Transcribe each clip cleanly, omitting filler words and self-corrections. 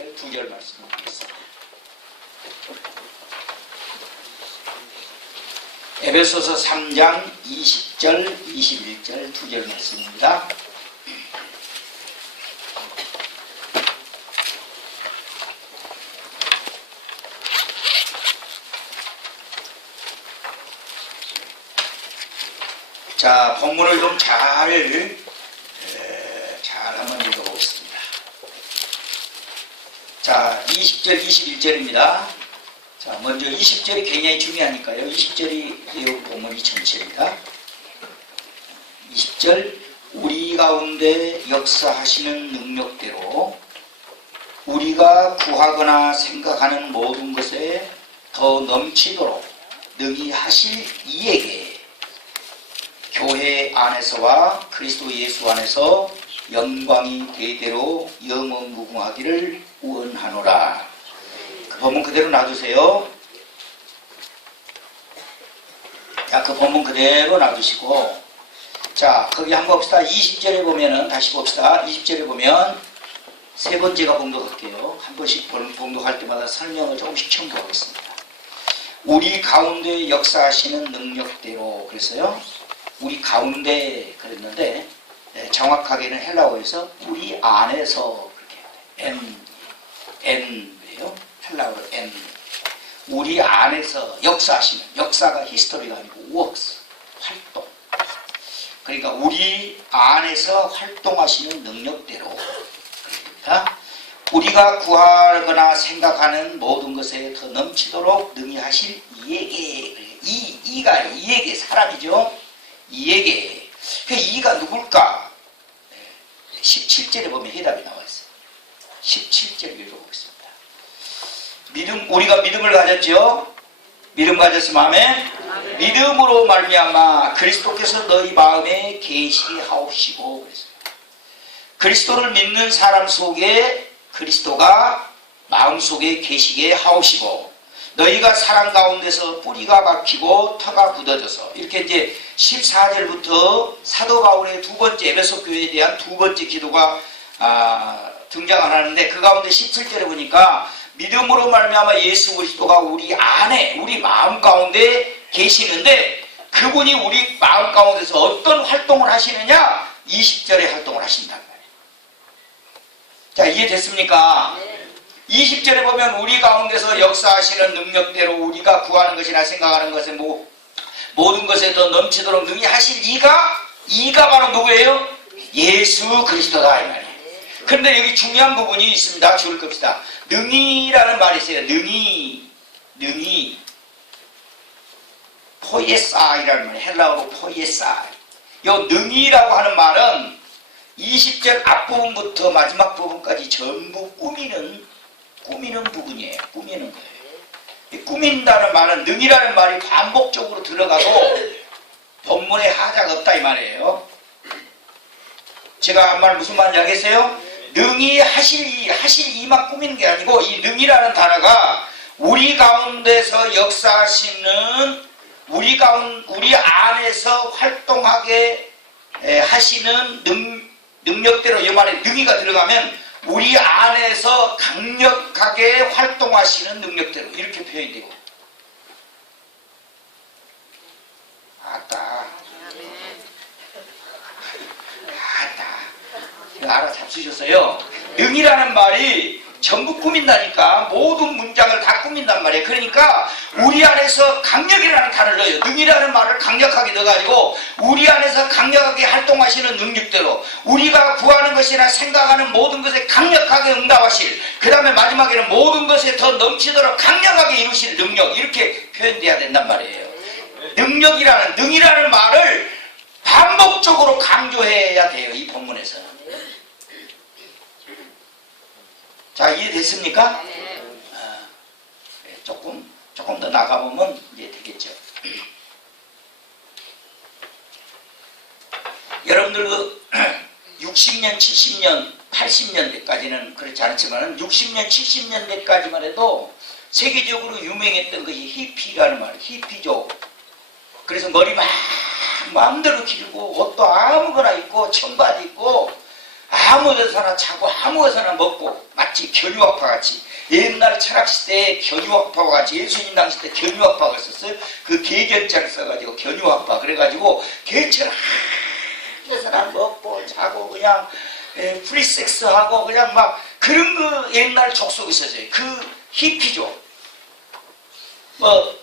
21절 두 절 말씀을 드리겠습니다. 에베소서 3장 20절 21절 두 절 말씀입니다. 자, 본문을 좀 잘 한번 읽어보겠습니다. 자, 20절, 21절입니다. 자, 먼저 20절이 굉장히 중요하니까요. 20절이 이 본문이 전체입니다. 20절, 우리 가운데 역사하시는 능력대로 우리가 구하거나 생각하는 모든 것에 더 넘치도록 능히 하실 이에게 교회 안에서와 그리스도 예수 안에서 영광이 대대로 영원무궁하기를 원하노라. 그 본문 그대로 놔두세요. 자, 그 본문 그대로 놔두시고, 자, 거기 한번 봅시다. 20절에 보면은, 다시 봅시다. 20절에 보면 세 번째가 봉독할게요. 한 번씩 봉독할 때마다 설명을 조금씩 첨부하겠습니다. 우리 가운데 역사하시는 능력대로, 그래서요, 우리 가운데 그랬는데, 정확하게는 헬라어에서 우리 안에서 그렇게 N예요. 헬라어로 N. 우리 안에서 역사하시는, 역사가 히스토리가 아니고 works, 활동. 그러니까 우리 안에서 활동하시는 능력대로, 그러니까 우리가 구하거나 생각하는 모든 것에 더 넘치도록 능히 하실 이에게, 이가 이에게, 사람이죠. 이에게. 그 이가 누굴까? 17절에 보면 해답이 나와 있어요. 17절 읽어보겠습니다. 우리가 믿음을 가졌죠? 믿음 가졌으면 아멘? 믿음으로 말미암아 그리스도께서 너희 마음에 계시하옵시고 그랬습니다. 그리스도를 믿는 사람 속에 그리스도가 마음속에 계시게 하옵시고 너희가 사랑 가운데서 뿌리가 박히고 터가 굳어져서 이렇게 이제 14절부터 사도 바울의 두 번째 에베소 교회에 대한 두 번째 기도가 등장을 하는데 그 가운데 17절에 보니까 믿음으로 말미암아 예수 그리스도가 우리 안에 우리 마음 가운데 계시는데 그분이 우리 마음 가운데서 어떤 활동을 하시느냐 20절에 활동을 하신단 말이에요. 자, 이해됐습니까? 20절에 보면 우리 가운데서 역사하시는 능력대로 우리가 구하는 것이나 생각하는 것에 모든 것에 더 넘치도록 능히 하실 이가 바로 누구예요? 예수 그리스도다 이 말이에요. 그런데 여기 중요한 부분이 있습니다. 줄을 겁시다. 능히라는 말이 있어요. 능히 포예사이라는 말이에요. 헬라어로 포예사. 이 능히라고 하는 말은 20절 앞부분부터 마지막 부분까지 전부 꾸미는 부분이에요. 꾸미는 거예요. 이 꾸민다는 말은 능이라는 말이 반복적으로 들어가고 본문에 하자가 없다 이 말이에요. 제가 한 말 무슨 말인지 알겠어요? 능히 하실 이만 꾸미는 게 아니고 이 능이라는 단어가 우리 가운데서 역사하시는 우리 안에서 활동하게 하시는 능력대로 이 말에 능이가 들어가면 우리 안에서 강력하게 활동하시는 능력대로 이렇게 표현이 되고 알아잡수셨어요? 능이라는 말이 전부 꾸민다니까 모든 문장을 다 꾸민단 말이에요. 그러니까 우리 안에서 강력이라는 단어를 넣어요. 능이라는 말을 강력하게 넣어가지고 우리 안에서 강력하게 활동하시는 능력대로 우리가 구하는 것이나 생각하는 모든 것에 강력하게 응답하실 그 다음에 마지막에는 모든 것에 더 넘치도록 강력하게 이루실 능력 이렇게 표현돼야 된단 말이에요. 능이라는 말을 반복적으로 강조해야 돼요. 이 본문에서는. 자, 이해됐습니까? 조금 더 나가보면 이제 되겠죠. 여러분들 60년, 70년, 80년대까지는 그렇지 않지만 60년, 70년대까지만 해도 세계적으로 유명했던 것이 히피라는 말, 히피족. 그래서 머리 막 마음대로 길고 옷도 아무거나 입고 청바지 입고 아무 데서나 자고 아무 데서나 먹고 마치 견유학파 같이 옛날 철학시대에 견유학파와 같이 예수님 당시 때 견유학파가 있었어요. 그 개견자를 써가지고 견유학파 그래가지고 개처럼 한데서나 먹고 자고 그냥 프리섹스하고 그냥 막 그런 거 옛날 족속이 있었어요. 그 히피족. 뭐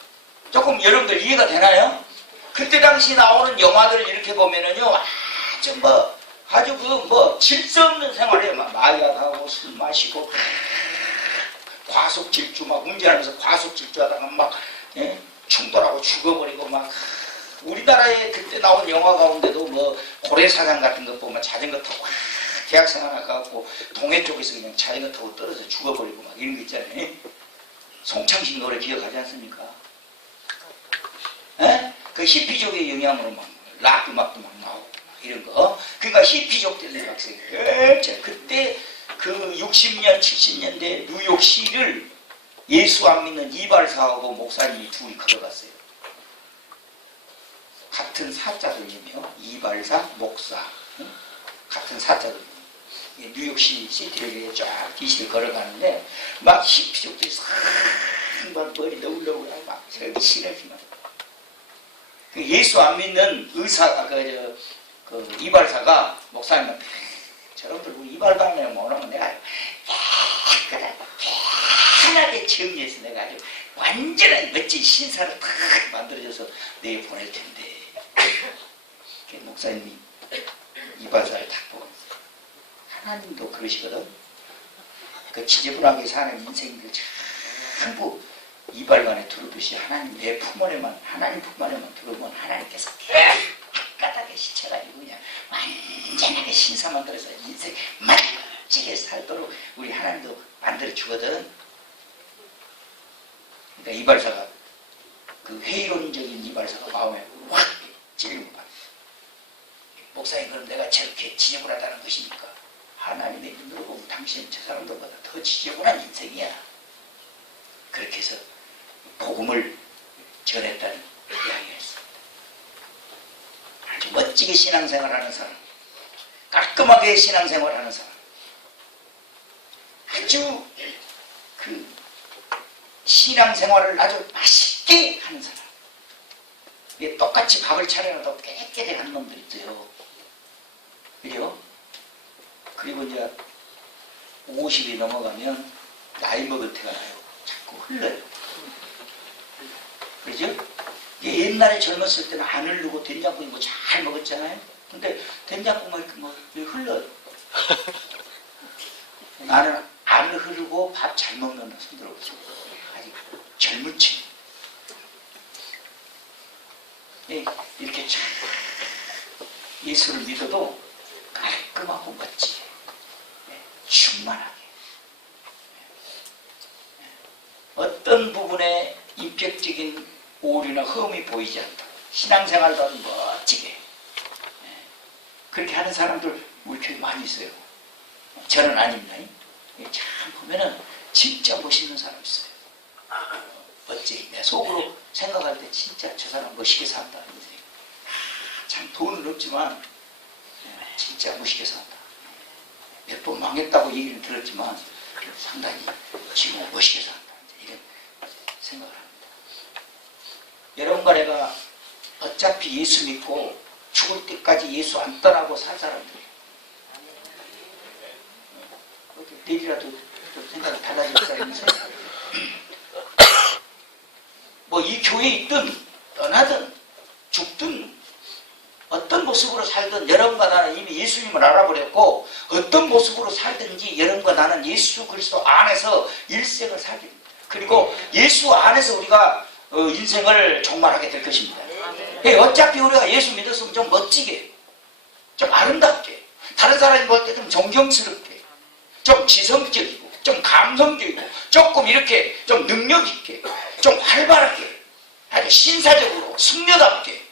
조금 여러분들 이해가 되나요? 그때 당시 나오는 영화들을 이렇게 보면은요 아주 그 질서 없는 생활을 해요. 막 마약하고 술 마시고 과속 질주 막 운전하면서 과속 질주하다가 막 충돌하고 죽어버리고 막 우리나라에 그때 나온 영화 가운데도 뭐 고래사냥 같은 거 보면 자전거 타고 대학생 하나 가갖고 동해 쪽에서 그냥 자전거 타고 떨어져 죽어버리고 막 이런 거 있잖아요. 송창식 노래 기억하지 않습니까? 그 히피족의 영향으로 막 락 음악도 막 나오고 이런 거. 그러니까 히피족들이 막 그때 그 60년 70년대 뉴욕시를 예수 안 믿는 이발사하고 목사님이 둘이 걸어갔어요. 같은 사자들이며 이발사, 목사 같은 사자들. 뉴욕시 시티를 쫙 기시를 걸어가는데 막 히피족들이 막 머리 너울너울 막 저기 신을지만 예수 안 믿는 의사가 그 이발사가 목사님한테 저놈들 우리 이발관에 오면 내가 깨끗하게 정리해서 내가 아주 완전한 멋진 신사를 탁 만들어줘서 내일 보낼 텐데 목사님이 이발사를 탁 보고 하나님도 그러시거든. 그 지저분하게 사는 인생들 전부 이발관에 두르듯이 하나님 내 품 안에만 하나님 품 안에만 두르면 하나님께서 깨끗하게 씻어가지고 그냥 완전하게 신사 만들어서 인생 멋지게 살도록 우리 하나님도 만들어 주거든. 그러니까 이발사가 그 회의론적인 이발사가 마음에 확 찔리고 봐. 목사님 그럼 내가 저렇게 지저분하다는 것입니까? 하나님의 눈으로 보면 당신은 저 사람들보다 더 지저분한 인생이야. 그렇게 해서 복음을 전했다는 이야기였습니다. 아주 멋지게 신앙생활하는 사람, 깔끔하게 신앙생활하는 사람, 아주 그 신앙생활을 아주 맛있게 하는 사람. 똑같이 밥을 차려놔도 깨끗하게 하는 놈들 있어요. 그죠? 그리고 이제 50이 넘어가면 나이 먹을 때가 나요. 자꾸 흘러요. 그죠? 옛날에 젊었을 때는 안 흐르고 된장국이 뭐 잘 먹었잖아요. 근데 된장국만 이렇게 뭐 흘러요. 나는 안 흐르고 밥 잘 먹는 손들 없어. 아직 젊은 친구. 이렇게 참 예수를 믿어도 깔끔하고 멋지게 충만하게 어떤 부분에 인격적인 오류나 흠이 보이지 않다. 신앙생활도 아주 멋지게 그렇게 하는 사람들 우리 교회 많이 있어요. 저는 아닙니다. 참 보면은 진짜 멋있는 사람 있어요. 멋지게 내 속으로 생각할 때 진짜 저 사람 멋있게 산다. 참 돈은 없지만 진짜 멋있게 산다. 몇 번 망했다고 얘기를 들었지만 상당히 지금 멋있게 산다. 이런 생각을 합니다. 여러분과 내가 어차피 예수 믿고 죽을 때까지 예수 안 떠나고 살 사람들이에요. 내일이라도 생각이 달라질 사람이 있어요. 뭐 이 교회에 있든 떠나든 죽든 어떤 모습으로 살든 여러분과 나는 이미 예수님을 알아버렸고 어떤 모습으로 살든지 여러분과 나는 예수 그리스도 안에서 일생을 살게 됩니다. 그리고 예수 안에서 우리가 인생을 종말하게 될 것입니다. 어차피 우리가 예수 믿었으면 좀 멋지게 좀 아름답게 다른 사람이 볼 때 좀 존경스럽게 좀 지성적이고 좀 감성적이고 조금 이렇게 좀 능력있게 좀 활발하게 아주 신사적으로 승려답게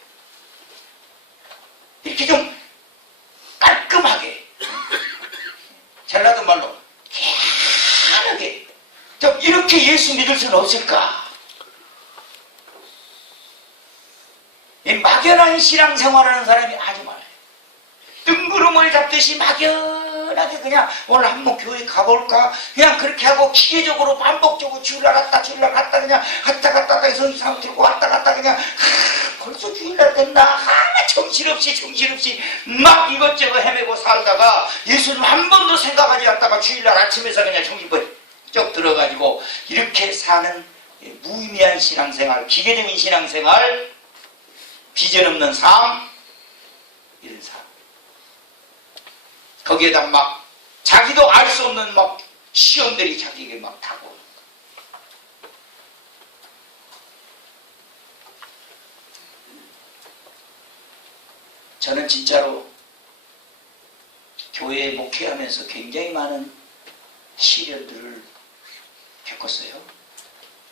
이렇게 좀 깔끔하게 전라도 말로 개하게 좀 이렇게 예수 믿을 수는 없을까? 이 막연한 신앙생활하는 사람이 아주 많아요. 뜬구름을 잡듯이 막연하게 편하게 그냥 오늘 한번 교회 가볼까? 그냥 그렇게 하고 기계적으로 반복적으로 주일날 갔다 그냥 갔다 해서 이상 들고 왔다 갔다 그냥 벌써 주일날 됐나? 정신없이 막 이것저것 헤매고 살다가 예수님 한 번도 생각하지 않다가 주일날 아침에서 그냥 정신 번쩍 들어가지고 이렇게 사는 무의미한 신앙생활, 기계적인 신앙생활, 비전 없는 삶, 이런 삶. 거기에다 막 자기도 알 수 없는 막 시험들이 자기에게 막 타고. 저는 진짜로 교회에 목회하면서 굉장히 많은 시련들을 겪었어요.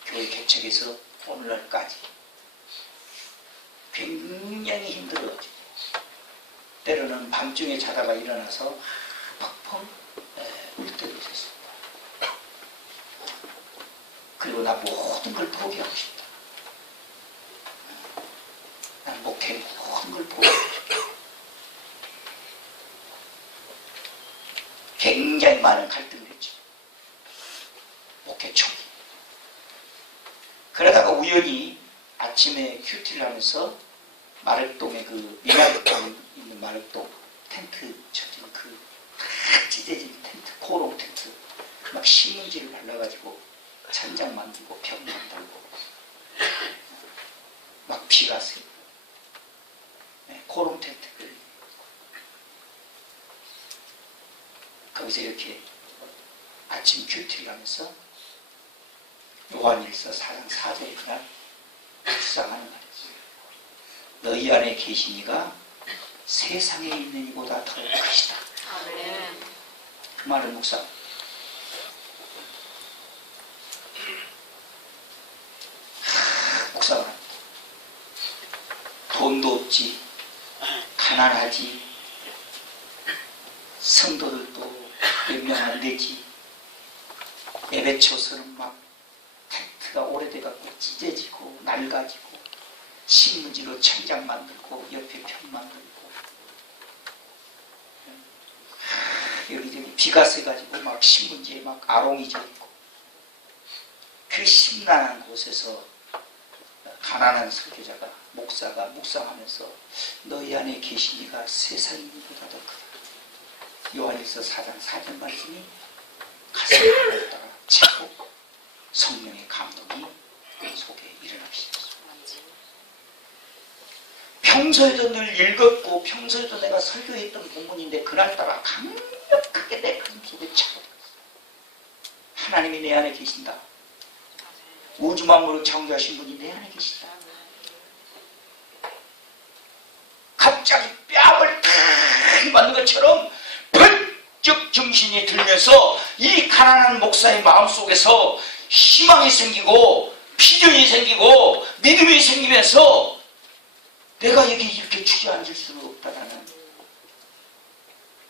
교회 개척에서 오늘날까지 굉장히 힘들어가지고 때로는 밤중에 자다가 일어나서 펑펑 울 때도 있었습니다. 그리고 나 모든 걸 포기하고 싶다. 난 목회 모든 걸 포기하고 싶다. 굉장히 많은 갈등을 했죠. 목회 초기. 그러다가 우연히 아침에 큐티를 하면서 마륵동에 그 미마르동 있는 마륵동 텐트 쳐진 그 찢어진 텐트, 코롱 텐트 막 신문지를 발라가지고 천장 만들고 벽 만들고 막 비가 세고 코롱 텐트를 거기서 이렇게 아침 큐티를 하면서 요한일서 4장 4절에 그날 묵상하는 말이었어요. 너희 안에 계신 이가 세상에 있는 이보다 더 크시다. 그 말을 묵상. 묵상을 합니다. 돈도 없지, 가난하지, 성도들도 몇 명 안 되지, 예배초서는 막 텐트가 오래돼갖고 찢어지고 낡아지고 신문지로 천장 만들고 옆에 편 만들고 여기저기 비가 새가지고 막 신문지에 막 아롱이 져있고 그 심란한 곳에서 가난한 설교자가 목사가 묵상하면서 너희 안에 계신 이가 세상의 이보다 더 크다. 요한일서 4장 4절 말씀이 가슴에 들었다가 치고 성령의 감동이 속에 일어나기 시작했습니다. 평소에도 늘 읽었고 평소에도 내가 설교했던 본문인데 그날따라 강력하게 내 가슴속에 차오르었어요. 하나님이 내 안에 계신다. 우주 만물을 창조하신 분이 내 안에 계신다. 갑자기 뺨을 탁 맞는 것처럼 번쩍 정신이 들면서 이 가난한 목사의 마음속에서 희망이 생기고 비전이 생기고 믿음이 생기면서 내가 여기 이렇게 주저앉을 수는 없다라는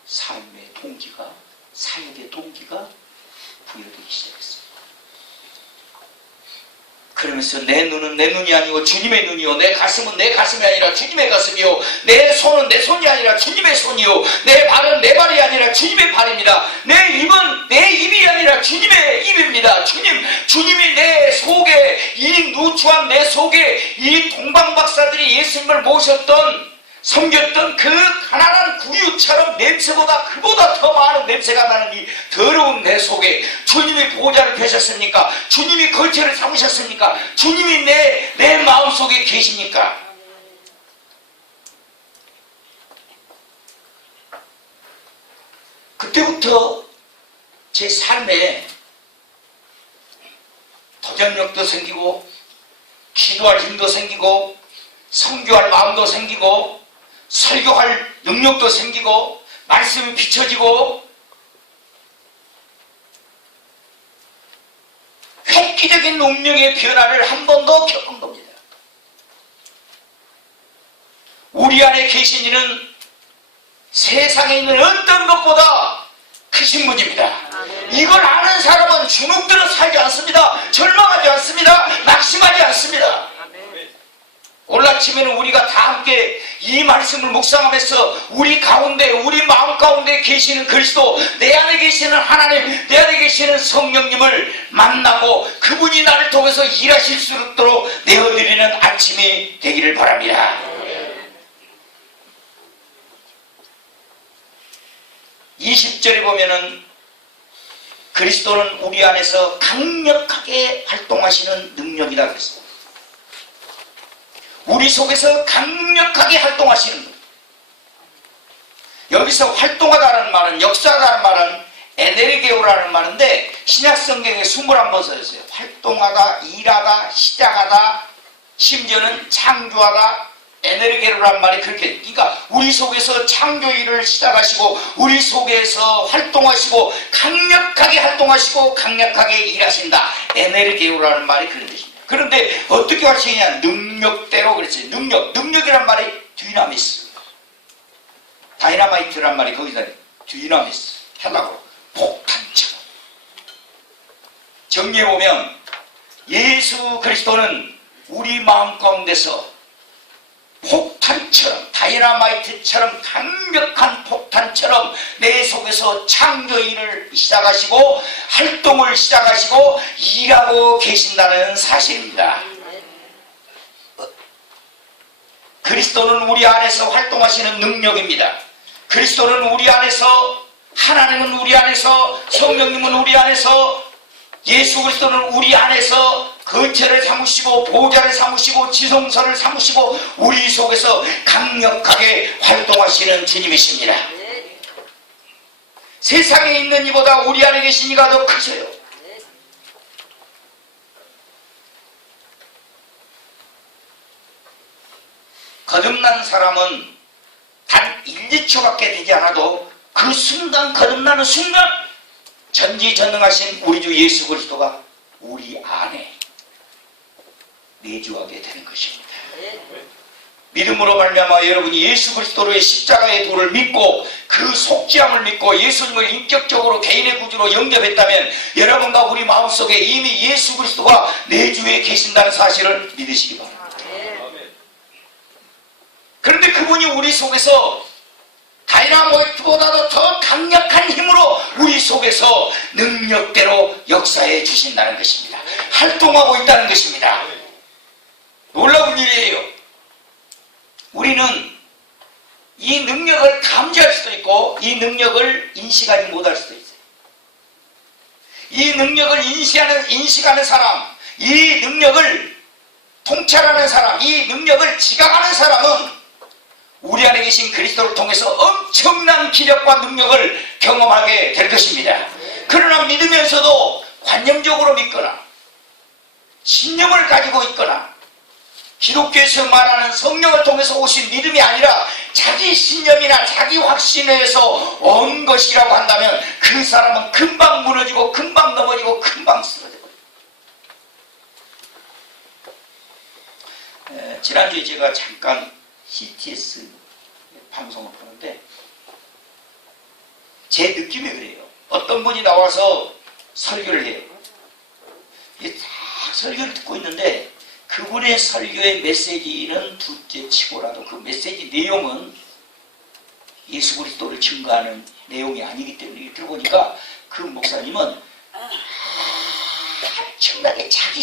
삶의 동기가, 사역의 동기가 부여되기 시작했습니다. 그러면서 내 눈은 내 눈이 아니고 주님의 눈이요, 내 가슴은 내 가슴이 아니라 주님의 가슴이요, 내 손은 내 손이 아니라 주님의 손이요, 내 발은 내 발이 아니라 주님의 발입니다. 내 입은 내 입이 아니라 주님의 입입니다. 주님이 내 속에, 이 누추한 내 속에 이 동방박사들이 예수님을 모셨던, 섬겼던 그 가난한 구유처럼 냄새보다 그보다 더 많은 냄새가 나는 이 더러운 내 속에 주님이 보좌를 펴셨습니까? 주님이 거처를 삼으셨습니까? 주님이 내 마음속에 계시니까. 그때부터 제 삶에 도전력도 생기고 기도할 힘도 생기고 선교할 마음도 생기고 설교할 능력도 생기고 말씀이 비춰지고 획기적인 운명의 변화를 한 번 더 겪은 겁니다. 우리 안에 계신 이는 세상에 있는 어떤 것보다 크신 분입니다. 이걸 아는 사람은 주눅들어 살지 않습니다. 절망하지 않습니다. 낙심하지 않습니다. 오늘 아침에는 우리가 다 함께 이 말씀을 묵상하면서 우리 가운데, 우리 마음 가운데 계시는 그리스도, 내 안에 계시는 하나님, 내 안에 계시는 성령님을 만나고 그분이 나를 통해서 일하실 수 있도록 내어드리는 아침이 되기를 바랍니다. 20절에 보면은 그리스도는 우리 안에서 강력하게 활동하시는 능력이다 그랬습니다. 우리 속에서 강력하게 활동하시는 것. 여기서 활동하다라는 말은, 역사하다는 말은 에네르게오라는 말인데 신약 성경에 21번 써있어요. 활동하다, 일하다, 시작하다, 심지어는 창조하다, 에네르게로라는 말이 그렇게, 그러니까 우리 속에서 창조일을 시작하시고 우리 속에서 활동하시고 강력하게 활동하시고 강력하게 일하신다. 에네르게로라는 말이 그런 뜻입니다. 그런데 어떻게 하시느냐? 능력대로 그랬어요. 능력이란 말이 디나미스, 다이나마이트란 말이 거기다 디나미스, 헬라어로 폭탄처럼. 정리해보면 예수 그리스도는 우리 마음 가운데서 폭탄처럼, 다이나마이트처럼, 강력한 폭탄처럼 내 속에서 창조일을 시작하시고 활동을 시작하시고 일하고 계신다는 사실입니다. 그리스도는 우리 안에서 활동하시는 능력입니다. 그리스도는 우리 안에서, 하나님은 우리 안에서, 성령님은 우리 안에서, 예수 그리스도는 우리 안에서 거처를 삼으시고 보좌를 삼으시고 지성소를 삼으시고 우리 속에서 강력하게 활동하시는 주님이십니다. 세상에 있는 이보다 우리 안에 계신 이가 더 크셔요. 거듭난 사람은 단 1, 2초밖에 되지 않아도 그 순간, 거듭나는 순간 전지전능하신 우리 주 예수 그리스도가 우리 안에 내주하게 되는 것입니다. 믿음으로 말미암아 여러분이 예수 그리스도의 십자가의 도를 믿고 그 속죄함을 믿고 예수님을 인격적으로 개인의 구주로 영접했다면 여러분과 우리 마음속에 이미 예수 그리스도가 내주에 계신다는 사실을 믿으시기 바랍니다. 그런데 그분이 우리 속에서 다이나마이트보다도 더 강력한 힘으로 우리 속에서 능력대로 역사해 주신다는 것입니다. 활동하고 있다는 것입니다. 놀라운 일이에요. 우리는 이 능력을 감지할 수도 있고 이 능력을 인식하지 못할 수도 있어요. 이 능력을 인식하는 사람, 이 능력을 통찰하는 사람, 이 능력을 지각하는 사람은 우리 안에 계신 그리스도를 통해서 엄청난 기력과 능력을 경험하게 될 것입니다. 그러나 믿으면서도 관념적으로 믿거나 신념을 가지고 있거나 기독교에서 말하는 성령을 통해서 오신 믿음이 아니라 자기 신념이나 자기 확신에서 온 것이라고 한다면 그 사람은 금방 무너지고 금방 넘어지고 금방 쓰러져요. 지난주에 제가 잠깐 CTS 방송을 보는데 제 느낌이 그래요. 어떤 분이 나와서 설교를 해요. 다 설교를 듣고 있는데 그분의 설교의 메시지는 둘째 치고라도 그 메시지 내용은 예수 그리스도를 증거하는 내용이 아니기 때문에 들어보니까 그 목사님은 엄청나게 자기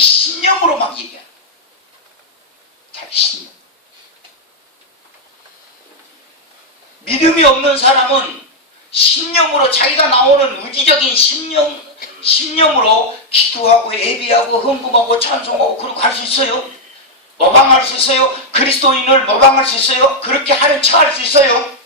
신념으로 막 얘기해요. 자기 신념. 믿음이 없는 사람은 신념으로 자기가 나오는 의지적인 신념으로 기도하고 예비하고 헌금하고 찬송하고 그렇게 할 수 있어요? 모방할 수 있어요? 그리스도인을 모방할 수 있어요? 그렇게 하는 척 할 수 있어요?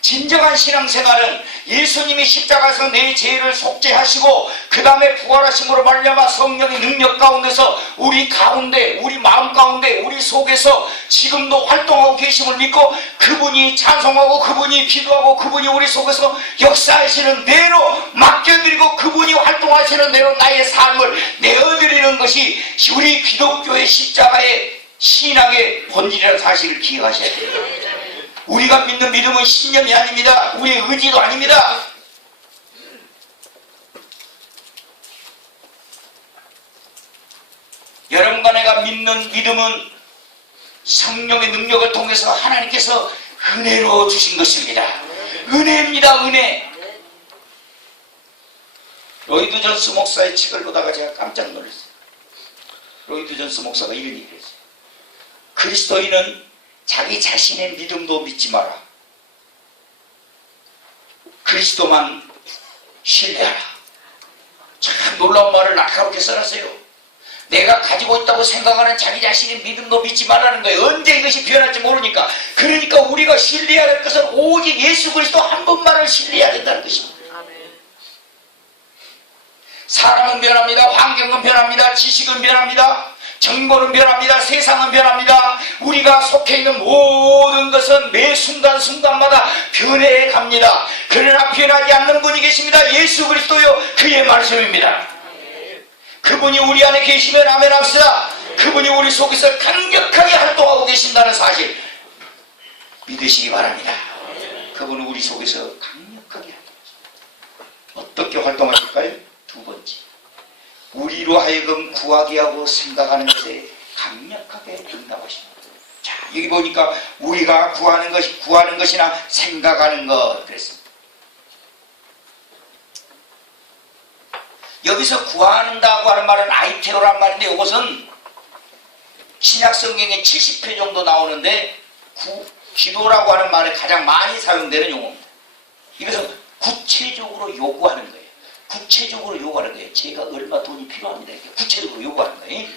진정한 신앙생활은 예수님이 십자가에서 내 죄를 속죄하시고 그 다음에 부활하심으로 말미암아 성령의 능력 가운데서 우리 가운데, 우리 마음 가운데, 우리 속에서 지금도 활동하고 계심을 믿고 그분이 찬송하고 그분이 기도하고 그분이 우리 속에서 역사하시는 대로 맡겨드리고 그분이 활동하시는 대로 나의 삶을 내어드리는 것이 우리 기독교의 십자가의 신앙의 본질이라는 사실을 기억하셔야 돼요. 우리가 믿는 믿음은 신념이 아닙니다. 우리의 의지도 아닙니다. 여러분과 내가 믿는 믿음은 성령의 능력을 통해서 하나님께서 은혜로 주신 것입니다. 은혜입니다. 은혜. 로이드 존스 목사의 책을 보다가 제가 깜짝 놀랐어요. 로이드 존스 목사가 이런 얘기를 했어요. 그리스도인은 자기 자신의 믿음도 믿지 마라. 그리스도만 신뢰하라. 참 놀라운 말을 날카롭게 써놨어요. 내가 가지고 있다고 생각하는 자기 자신의 믿음도 믿지 말라는 거예요. 언제 이것이 변할지 모르니까. 그러니까 우리가 신뢰해야 할 것은 오직 예수 그리스도 한 분만을 신뢰해야 된다는 것입니다. 사람은 변합니다. 환경은 변합니다. 지식은 변합니다. 정보는 변합니다. 세상은 변합니다. 우리가 속해 있는 모든 것은 매 순간순간마다 변해 갑니다. 그러나 변하지 않는 분이 계십니다. 예수 그리스도요. 그의 말씀입니다. 그분이 우리 안에 계시면 아멘 합시다. 그분이 우리 속에서 강력하게 활동하고 계신다는 사실 믿으시기 바랍니다. 그분은 우리 속에서 강력하게 어떻게 활동하실까요? 두 번째, 우리로 하여금 구하게 하고 생각하는 것에 강력하게 응답하십니다. 자, 여기 보니까 우리가 구하는 것이나 생각하는 것 그랬습니다. 여기서 구한다고 하는 말은 아이테오란 말인데 이것은 신약 성경에 70회 정도 나오는데 기도라고 하는 말에 가장 많이 사용되는 용어입니다. 이것은 구체적으로 요구하는 거예요. 구체적으로 요구하는 거예요. 제가 얼마 돈이 필요합니다. 이렇게 구체적으로 요구하는 거예요.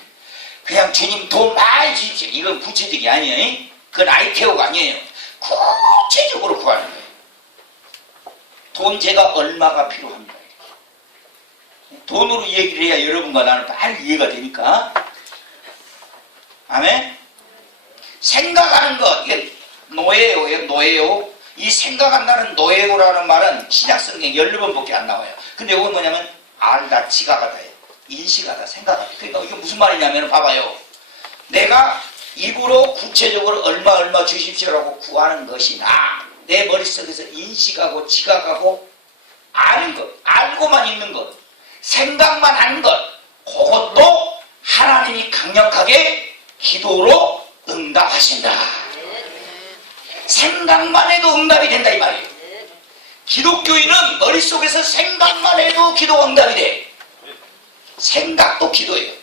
그냥 주님 돈 많이 주십시오. 이건 구체적이 아니에요. 그건 아이테오가 아니에요. 구체적으로 구하는 거예요. 돈 제가 얼마가 필요합니다. 돈으로 얘기를 해야 여러분과 나는 빨리 이해가 되니까. 아멘? 생각하는 것, 이게 노예요, 노예요. 이 생각한다는 노예요라는 말은 신약성경 14번밖에 안 나와요. 근데 이건 뭐냐면 알다, 지각하다예요. 인식하다, 생각하다. 그러니까 이게 무슨 말이냐면 봐봐요. 내가 입으로 구체적으로 얼마 주십시오라고 구하는 것이나 내 머릿속에서 인식하고 지각하고 아는 것, 알고만 있는 것, 생각만 하는 것, 그것도 하나님이 강력하게 기도로 응답하신다. 생각만 해도 응답이 된다 이 말이에요. 기독교인은 머릿속에서 생각만 해도 기도 응답이 돼. 생각도 기도예요.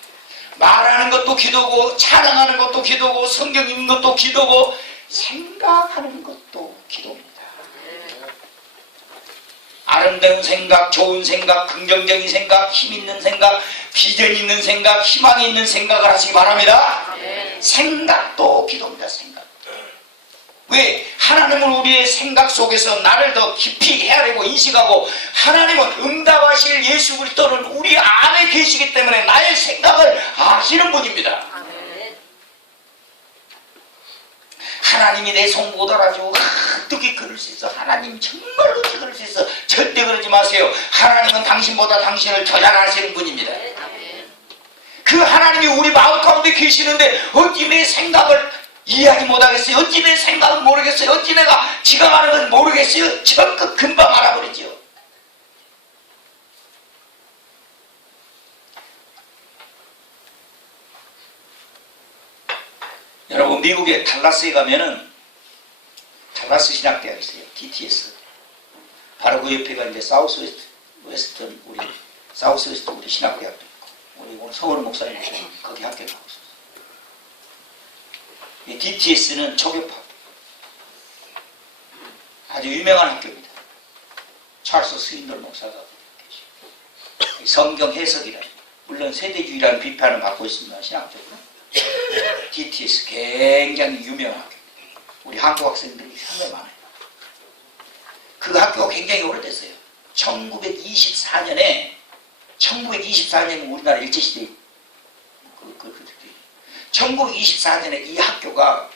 말하는 것도 기도고, 찬양하는 것도 기도고, 성경 읽는 것도 기도고, 생각하는 것도 기도입니다. 아름다운 생각, 좋은 생각, 긍정적인 생각, 힘 있는 생각, 비전 있는 생각, 희망이 있는 생각을 하시기 바랍니다. 생각도 기도입니다. 생각. 왜? 하나님은 우리의 생각 속에서 나를 더 깊이 헤아리고 인식하고, 하나님은 응답하실 예수 그리스도는 우리 안에 계시기 때문에 나의 생각을 아시는 분입니다. 하나님이 내 속 못 알아주고 어떻게 그럴 수 있어? 하나님 정말로 어떻게 그럴 수 있어? 절대 그러지 마세요. 하나님은 당신보다 당신을 더 잘 아시는 분입니다. 그 하나님이 우리 마음 가운데 계시는데 어찌 내 생각을 이해하지 못하겠어요? 어찌 내 생각은 모르겠어요? 어찌 내가 지각하는 건 모르겠어요? 적극 금방 알아버리죠. 여러분 미국의 달라스에 가면은 달라스 신학대학이 있어요. DTS. 바로 그 옆에가 이제 사우스 웨스턴 우리 신학대학도 있고, 우리 오늘 서울 목사님 거기 학교 가고 있어요. 이 DTS는 초교파 아주 유명한 학교입니다. 찰스 스윈들 목사가 계시고, 성경 해석이라 물론 세대주의라는 비판을 받고 있습니다. 신학적으로. DTS 굉장히 유명한 학교. 우리 한국 학생들이 상당히 많아요. 그 학교가 굉장히 오래됐어요. 1924년에 우리나라 일제시대 1924년에 이 학교가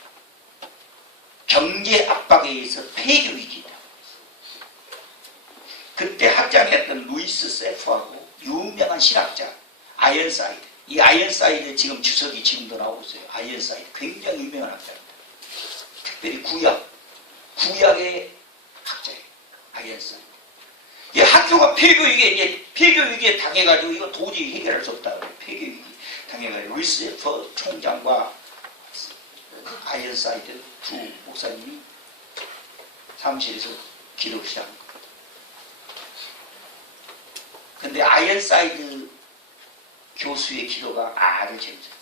경제 압박에 의해서 폐교 위기다. 그때 학장이었던 루이스 세프하고 유명한 신학자 아이언사이드, 이 아이언사이드 지금 주석이 지금도 나오고 있어요. 아이언사이드 굉장히 유명한 학자입니다. 특별히 구약의 학자예요. 아이언사이드. 이 학교가 폐교 위기에 당해가지고 이거 도저히 해결할 수 없다. 폐교 위기 당해가지고 루이스 세프 총장과 아이언사이드 두 목사님이 사무실에서 기도를 시작한 거예요. 근데 아이언사이드 교수의 기도가 아주 재밌었어요.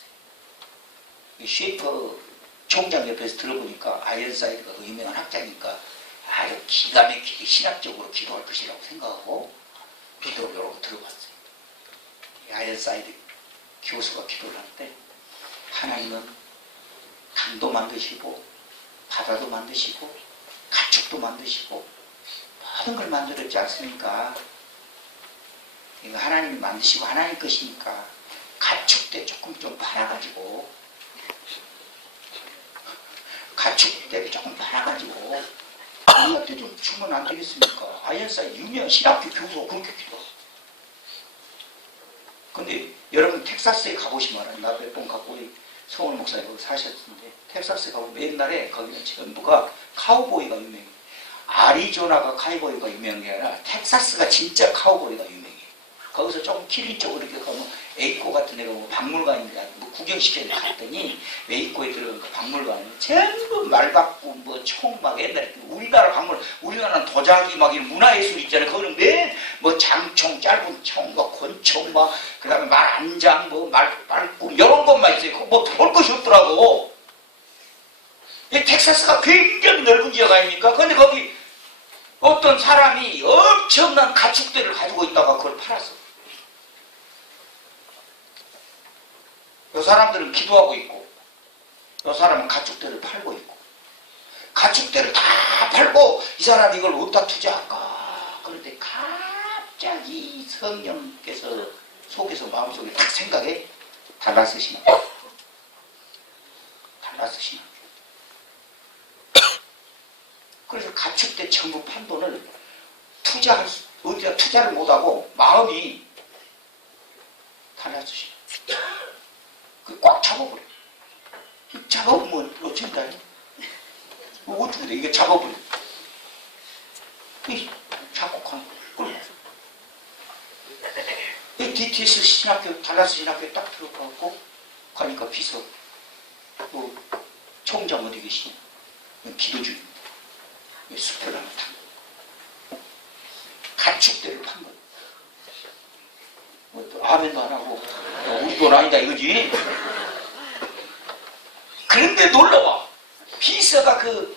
쉐이퍼 총장 옆에서 들어보니까 아이언사이드가 그 유명한 학자니까 아주 기가 막히게 신학적으로 기도할 것이라고 생각하고 기도를 여러 번 들어봤어요. 아이언사이드 교수가 기도를 하는데 하나님은 강도 만드시고 바다도 만드시고 가축도 만드시고 모든 걸 만들었지 않습니까? 이거 하나님이 만드시고 하나님 것이니까 가축대 조금 좀 팔아가지고 가축대를 조금 팔아가지고 우리한테 좀 주면 안 되겠습니까? 아이언사이드 유명 신학교 교수가 그렇게 기도하고. 근데 여러분 텍사스에 가보시면 나 몇 번 가고 성원 목사님 거기 사셨는데 텍사스에 가보면 옛날에 거기는 전부가 카우보이가 유명해요. 아리조나가 카우보이가 유명한 게 아니라 텍사스가 진짜 카우보이가 유명해요. 거기서 조금 킬리 쪽으로 이렇게 가면 에이코 같은 데가 뭐 박물관인데 뭐 구경시켜서 갔더니 에이코에 들어간 그 박물관에 전부 말받고 뭐 총 막 옛날에 우리나라 박물관 우리나라는 도자기 막 이런 문화예술 있잖아요. 거기는 맨 뭐 장총 짧은 총 막 권총 막 그다음에 말안장 뭐 말꿈 이런 것만 있어요. 뭐 볼 것이 없더라고. 이 텍사스가 굉장히 넓은 지역 아닙니까? 근데 거기 어떤 사람이 엄청난 가축대를 가지고 있다가 그걸 팔았어. 이 사람들은 기도하고 있고 이 사람은 가축대를 팔고 있고 가축대를 다 팔고 이 사람이 이걸 어디다 투자할까? 그런데 갑자기 성령께서 속에서 마음속에 딱 생각해 달라스 신앙 달라스 신앙 그래서 가축대 전부 판 돈을 어디다 투자를 못하고 마음이 달라스 신앙 꽉 잡아버려. 잡아보면 어쩐다. 어떻게 돼? 이게 잡아버려. 작곡하는 거야. DTS 신학교, 달라스 신학교에 딱 들어가고 가니까 비서, 뭐, 총장 어디 계시냐? 기도 중입니다. 수표를 하나 탄 거야. 가축대를 판 거야. 뭐, 아멘도 안 하고, 우리 돈 아니다 이거지. 그런데 놀라워. 비서가 그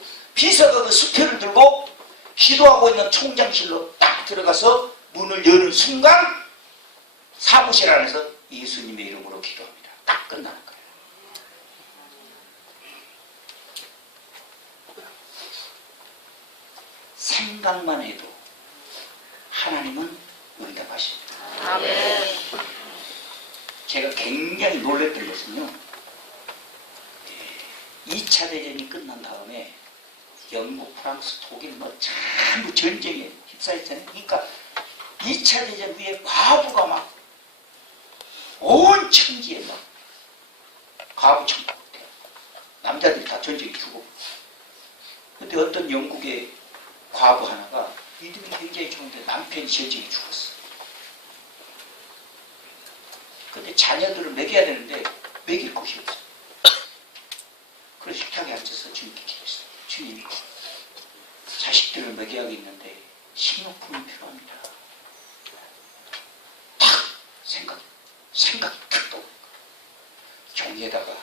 수표를 들고 기도하고 있는 총장실로 딱 들어가서 문을 여는 순간 사무실 안에서 예수님의 이름으로 기도합니다. 딱 끝나는 거예요. 생각만 해도 하나님은 응답하십니다. 아멘. 제가 굉장히 놀랬던 것은요. 2차 대전이 끝난 다음에 영국, 프랑스, 독일 뭐 전부 전쟁에 휩싸였잖아요. 그러니까 2차 대전 후에 과부가 막 온 천지에 막 과부 천국 돼요. 남자들이 다 전쟁에 죽고. 근데 어떤 영국의 과부 하나가 믿음이 굉장히 좋은데 남편이 전쟁에 죽었어. 근데 자녀들을 먹여야 되는데 먹일 곳이 없어. 그래서 식탁에 앉아서 주님께 기도했어요. 주님, 자식들을 먹여야겠는데 식료품이 필요합니다. 탁 생각이 탁 떠오르고 종이에다가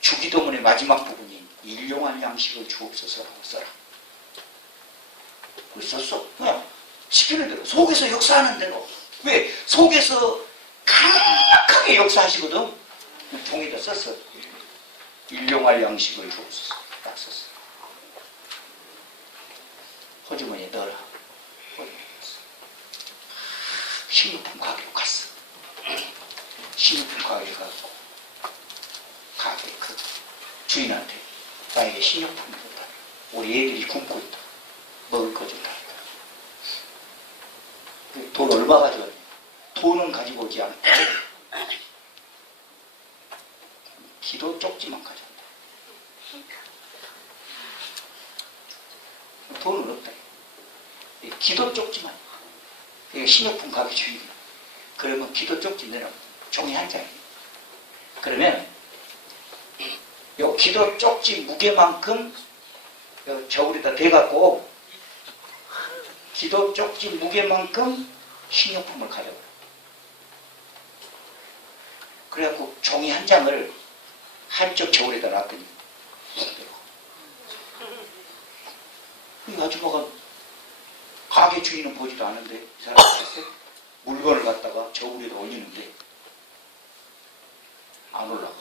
주기도문의 마지막 부분인 일용할 양식을 주옵소서 하고 써라. 그래서 썼어. 그냥 시키는 대로 속에서 역사하는 대로. 왜? 속에서 강력하게 역사하시거든. 종이에다 썼어. 일용할 양식을 주옵소서. 딱 썼어. 호주머니에 넣어라. 식료품 가게로 갔어. 식료품 가게 가고 가게 그 주인한테 나에게 식료품이 없다. 우리 애들이 굶고 있다. 먹을 거 좀 달라. 돈 얼마 가져왔냐? 돈은 가지고 오지 않고 기도 쪽지만 가져왔다. 돈은 없다. 기도 쪽지만. 식료품 가게 주인이야. 그러면 기도 쪽지 내라. 종이 한 장이야. 그러면 요 기도 쪽지 무게만큼 저울에다 대갖고 기도 쪽지 무게만큼 식료품을 가져와요. 그래갖고 종이 한 장을 한쪽 저울에다 놨더니 이 아줌마가 가게 주인은 보지도 않은데 이 사람이 물건을 갖다가 저울에다 올리는데 안 올라가.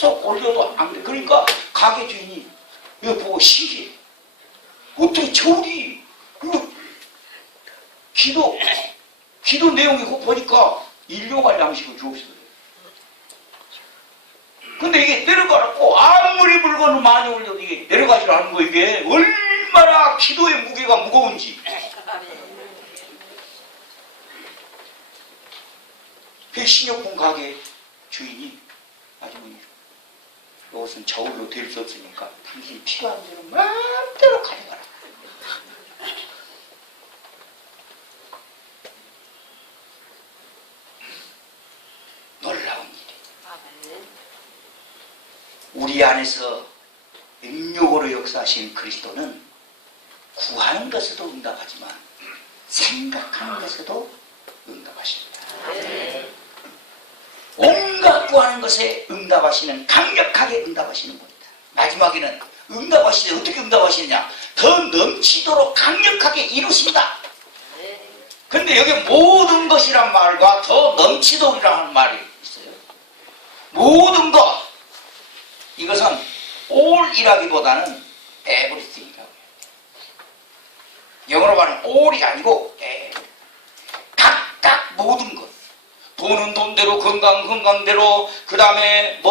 계속 올려도 안 돼. 그러니까 가게 주인이 이거 보고 신기해. 어떻게 저울이 이거 기도 내용이 그거 보니까 일용할 양식을 주옵소서. 근데 이게 내려가라고 아무리 물건을 많이 올려도 이게 내려가지를 않는 거. 이게 얼마나 기도의 무게가 무거운지. 그 식료품 가게 주인이 아주머니 이것은 저울로 될 수 없으니까 당신이 필요한 대로 마음대로 가져가라. 놀라운 일이. 우리 안에서 능력으로 역사하신 그리스도는 구하는 것에도 응답하지만 생각하는 것에도 응답하십니다. 온갖 구하는 것에 응답하시는, 강력하게 응답하시는 분이다. 마지막에는 응답하시되 어떻게 응답하시느냐? 더 넘치도록 강력하게 이루신다. 근데 여기 모든 것이란 말과 더 넘치도록이라는 말이 있어요. 모든 것. 이것은 all이라기보다는 everything이라고 해요. 영어로 말하면 all이 아니고 각각 모든 것. 돈은 돈대로, 건강은 건강대로, 그 다음에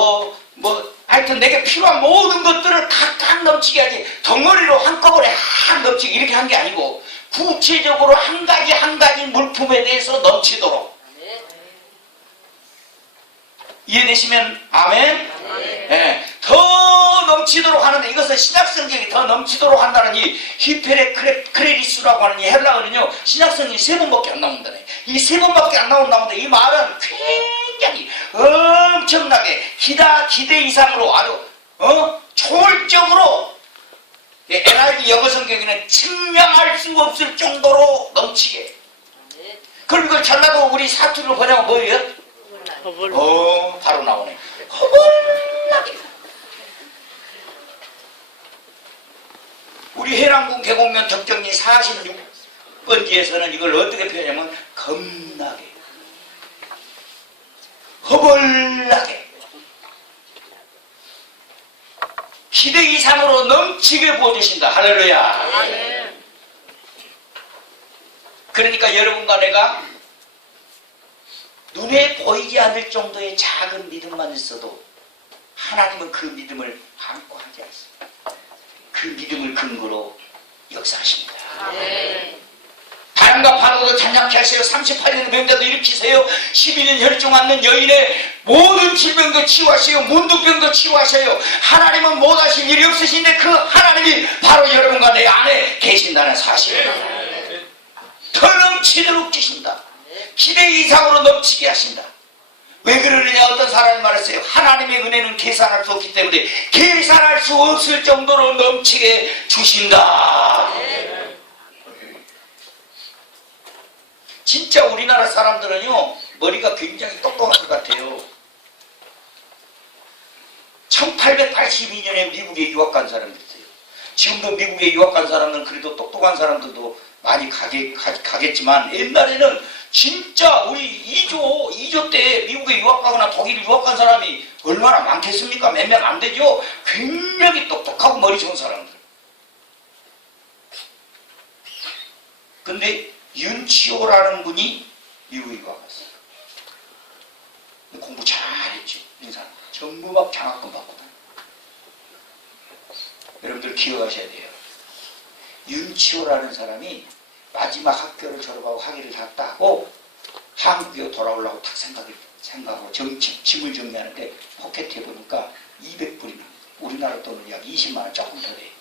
하여튼 내게 필요한 모든 것들을 각각 넘치게 하지, 덩어리로 한꺼번에 확 넘치게 이렇게 한 게 아니고, 구체적으로 한 가지 물품에 대해서 넘치도록. 이해되시면 아멘? 네. 더 넘치도록 하는데, 이것은 신약성경이 더 넘치도록 한다는 이 히페레 크레리스라고 하는 이 헬라어는요, 신약성경이 3번밖에 안 나온다네. 이 3번밖에 안 나온다는데, 이 말은 굉장히 엄청나게 기대 이상으로 아주 초월적으로 NIV 영어 성경에는 측량할 수 없을 정도로 넘치게. 그럼 이걸 전라도 우리 사투리로 번역하면 뭐예요? 바로 나오네. 허벌나게. 우리 해랑군 계곡면 덕정리 46번지에서는 이걸 어떻게 표현하냐면 겁나게, 허벌나게, 기대 이상으로 넘치게 부어주신다. 할렐루야. 그러니까 여러분과 내가 눈에 보이지 않을 정도의 작은 믿음만 있어도 하나님은 그 믿음을 함께 하지 않습니다. 그 믿음을 근거로 역사하십니다. 바람과 파도도 잔잔케 하세요. 38년의 병자도 일으키세요. 12년 혈중 앓는 여인의 모든 질병도 치유하세요. 문둥병도 치유하세요. 하나님은 못하실 일이 없으신데 그 하나님이 바로 여러분과 내 안에 계신다는 사실을 더 넘치도록 주신다. 기대 이상으로 넘치게 하신다. 왜 그러느냐? 어떤 사람이 말했어요. 하나님의 은혜는 계산할 수 없기 때문에 계산할 수 없을 정도로 넘치게 주신다. 진짜 우리나라 사람들은요, 머리가 굉장히 똑똑한 것 같아요. 1882년에 미국에 유학 간 사람들 있어요. 지금도 미국에 유학 간 사람들은 그래도 똑똑한 사람들도 많이 가겠지만, 옛날에는 진짜 우리 2조 때 미국에 유학 가거나 독일에 유학 간 사람이 얼마나 많겠습니까? 몇 명 안 되죠? 굉장히 똑똑하고 머리 좋은 사람들. 근데 윤치호라는 분이 미국에 유학 갔어요. 공부 잘했죠. 인사. 전부 막 장학금 받거든. 여러분들 기억하셔야 돼요. 윤치호라는 사람이 마지막 학교를 졸업하고 학위를 다 따고 한국에 돌아오려고 딱 생각하고 짐을 정리하는데 포켓에 보니까 200불이나, 우리나라 돈은 약 20만원 조금 더 돼.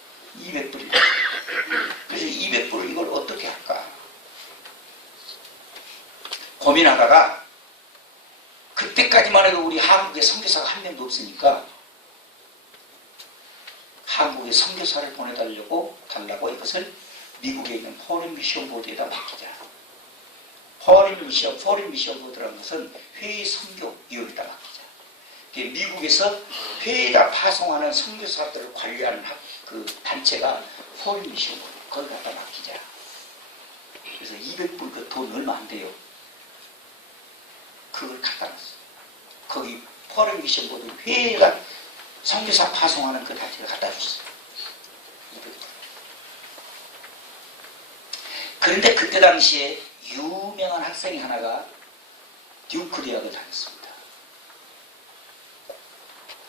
200불이나. 그래서 200불을 이걸 어떻게 할까 고민하다가, 그때까지 이때까지만 해도 우리 한국에 선교사가 한 명도 없으니까 한국에 선교사를 보내달라고 이것을 미국에 있는 포린 미션 보드에다 맡기자. 포린 미션 보드라는 것은 회의 선교위원회에다 맡기자. 미국에서 회의에다 파송하는 선교사들을 관리하는 그 단체가 포린 미션 보드, 거기 갖다 맡기자. 그래서 200불 그 돈 얼마 안 돼요. 그걸 갖다 놨어요. 거기 포린 미션 보드 회의에다 선교사 파송하는 그 단체를 갖다 줬어요. 200불. 그런데 그때 당시에 유명한 학생이 하나가 듀크 대학을 다녔습니다.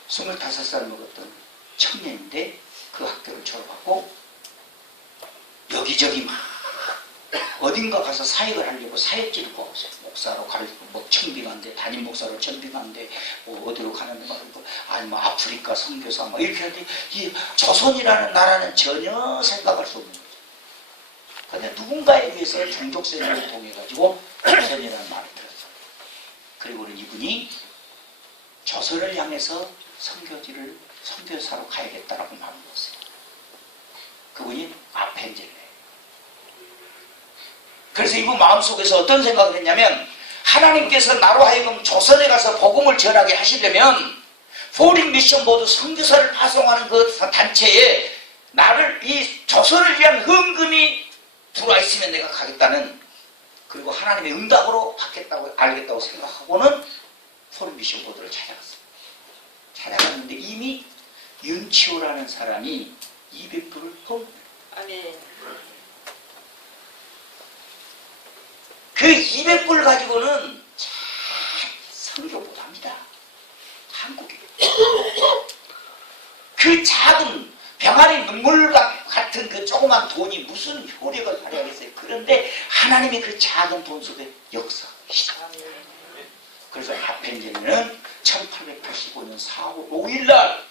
25살 먹었던 청년인데 그 학교를 졸업하고 여기저기 막 어딘가 가서 사역을 하려고 사역지를 구하고 목사로 뭐 청빙한데 담임 목사로 청빙한데 뭐 어디로 가는데 말고 아니 뭐 아프리카 선교사 뭐 이렇게 하는데 이 조선이라는 나라는 전혀 생각할 수 없는 거죠. 근데 누군가에 의해서 종족선언을 통해가지고 조선이라는 말을 들었어요. 그리고는 이분이 조선을 향해서 선교사로 가야겠다라고 마음을 먹었어요. 그분이 아펜젤레. 그래서 이분 마음속에서 어떤 생각을 했냐면 하나님께서 나로 하여금 조선에 가서 복음을 전하게 하시려면 포린 미션 보드 선교사를 파송하는 그 단체에 나를 이 조선을 위한 헌금이 들어와 있으면 내가 가겠다는, 그리고 하나님의 응답으로 받겠다고 알겠다고 생각하고는 포린 미션 보드를 찾아갔어요. 찾아갔는데 이미 윤치호라는 사람이 200불을 헌금해요. 아멘. 그 200불 가지고는 참 선교 못합니다. 한국에. 그 작은 병아리 눈물 같은 그 조그만 돈이 무슨 효력을 발휘하겠어요. 그런데 하나님의 그 작은 돈 속에 역사하시죠. 그래서 아펜젤레는 1885년 4월 5일날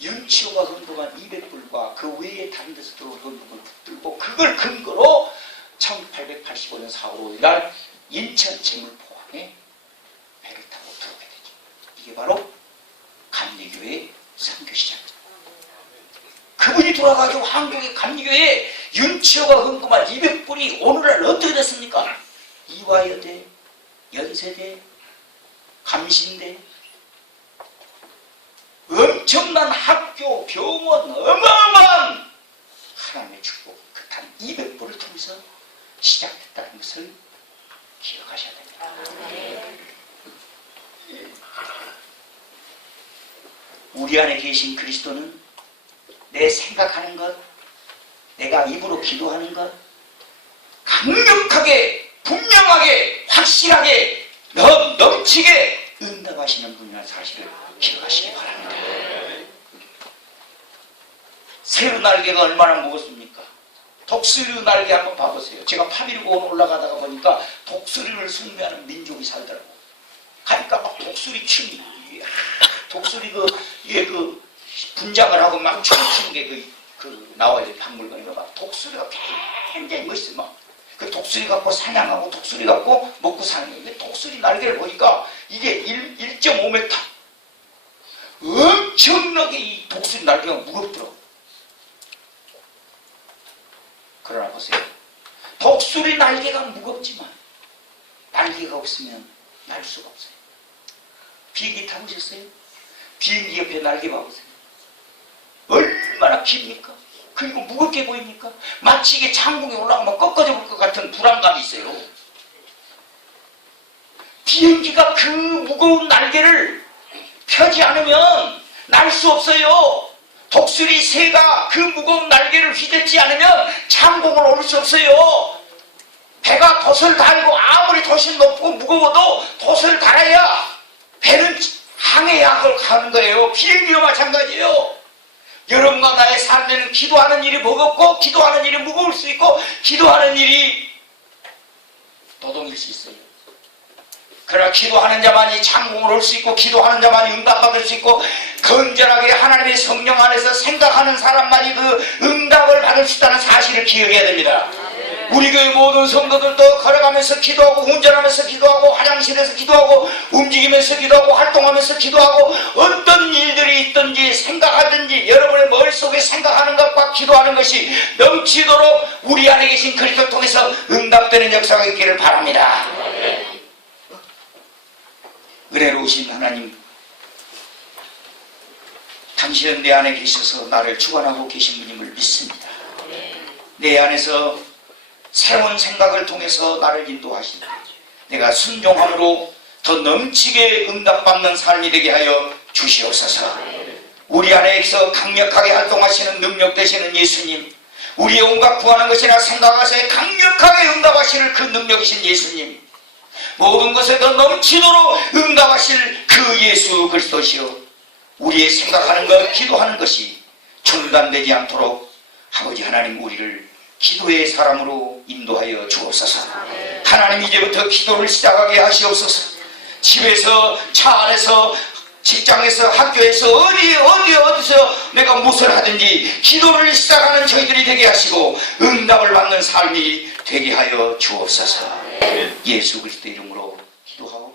윤치호가 헌금한 200불과 그 외에 다른 데서 들어온 헌금을 붙들고 그걸 근거로 1885년 4월 5일날 인천 제물포항에 배를 타고 들어오게 되죠. 이게 바로 감리교회의 선교시장입니다. 그분이 돌아가지고 한국의 감리교회에 윤치호가 헌금한 200불이 오늘날 어떻게 됐습니까? 이화여대, 연세대, 감신대, 엄청난 학교, 병원, 어마어마한 하나님의 축복, 그 단 200불을 통해서 시작됐다는 것을 기억하셔야 됩니다. 우리 안에 계신 그리스도는 내 생각하는 것, 내가 입으로 기도하는 것, 강력하게, 분명하게, 확실하게, 넘치게 응답하시는 분이라는 사실을 기억하시기 바랍니다. 새우 날개가 얼마나 무겁습니까? 독수리 날개 한번 봐보세요. 제가 8.19원 올라가다가 보니까 독수리를 숭배하는 민족이 살더라고. 가니까 막 독수리 춤이, 독수리 그 분장을 하고 막 춤추는 게 나와요. 박물관에 막 독수리가 굉장히 멋있어. 막 그 독수리 갖고 사냥하고 독수리 갖고 먹고 사는 거예요. 근데 독수리 날개를 보니까 이게 1.5m. 엄청나게 이 독수리 날개가 무겁더라고. 그러나 보세요. 독수리 날개가 무겁지만 날개가 없으면 날 수가 없어요. 비행기 타보셨어요? 비행기 옆에 날개 봐보세요. 얼마나 깁니까? 그리고 무겁게 보입니까? 마치 이게 창공에 올라가면 꺾어져 볼 것 같은 불안감이 있어요. 비행기가 그 무거운 날개를 펴지 않으면 날 수 없어요. 독수리 새가 그 무거운 날개를 휘젓지 않으면 창공을 오를 수 없어요. 배가 돛을 달고 아무리 돛이 높고 무거워도 돛을 달아야 배는 항해야 가는 거예요. 비행기도 마찬가지예요. 여러분과 나의 삶에는 기도하는 일이 무겁고 기도하는 일이 무거울 수 있고 기도하는 일이 노동일 수 있어요. 그러나 기도하는 자만이 창공을 올 수 있고 기도하는 자만이 응답받을 수 있고 건전하게 하나님의 성령 안에서 생각하는 사람만이 그 응답을 받을 수 있다는 사실을 기억해야 됩니다. 우리 교회 모든 성도들도 걸어가면서 기도하고 운전하면서 기도하고 화장실에서 기도하고 움직이면서 기도하고 활동하면서 기도하고 어떤 일들이 있든지 생각하든지 여러분의 머릿속에 생각하는 것과 기도하는 것이 넘치도록 우리 안에 계신 그리스도를 통해서 응답되는 역사가 있기를 바랍니다. 은혜로우신 하나님, 당신은 내 안에 계셔서 나를 주관하고 계신 분임을 믿습니다. 내 안에서 새로운 생각을 통해서 나를 인도하시니 내가 순종함으로 더 넘치게 응답받는 삶이 되게 하여 주시옵소서. 우리 안에서 강력하게 활동하시는 능력 되시는 예수님, 우리의 온갖 구하는 것이나 생각하세요 강력하게 응답하시는 그 능력이신 예수님, 모든 것에 더 넘치도록 응답하실 그 예수 그리스도시여, 우리의 생각하는 것, 기도하는 것이 중단되지 않도록 아버지 하나님 우리를 기도의 사람으로 인도하여 주옵소서. 하나님 이제부터 기도를 시작하게 하시옵소서. 집에서, 차 안에서, 직장에서, 학교에서, 어디서 내가 무엇을 하든지 기도를 시작하는 저희들이 되게 하시고 응답을 받는 삶이 되게 하여 주옵소서. 예수 그리스도 이름으로 기도하고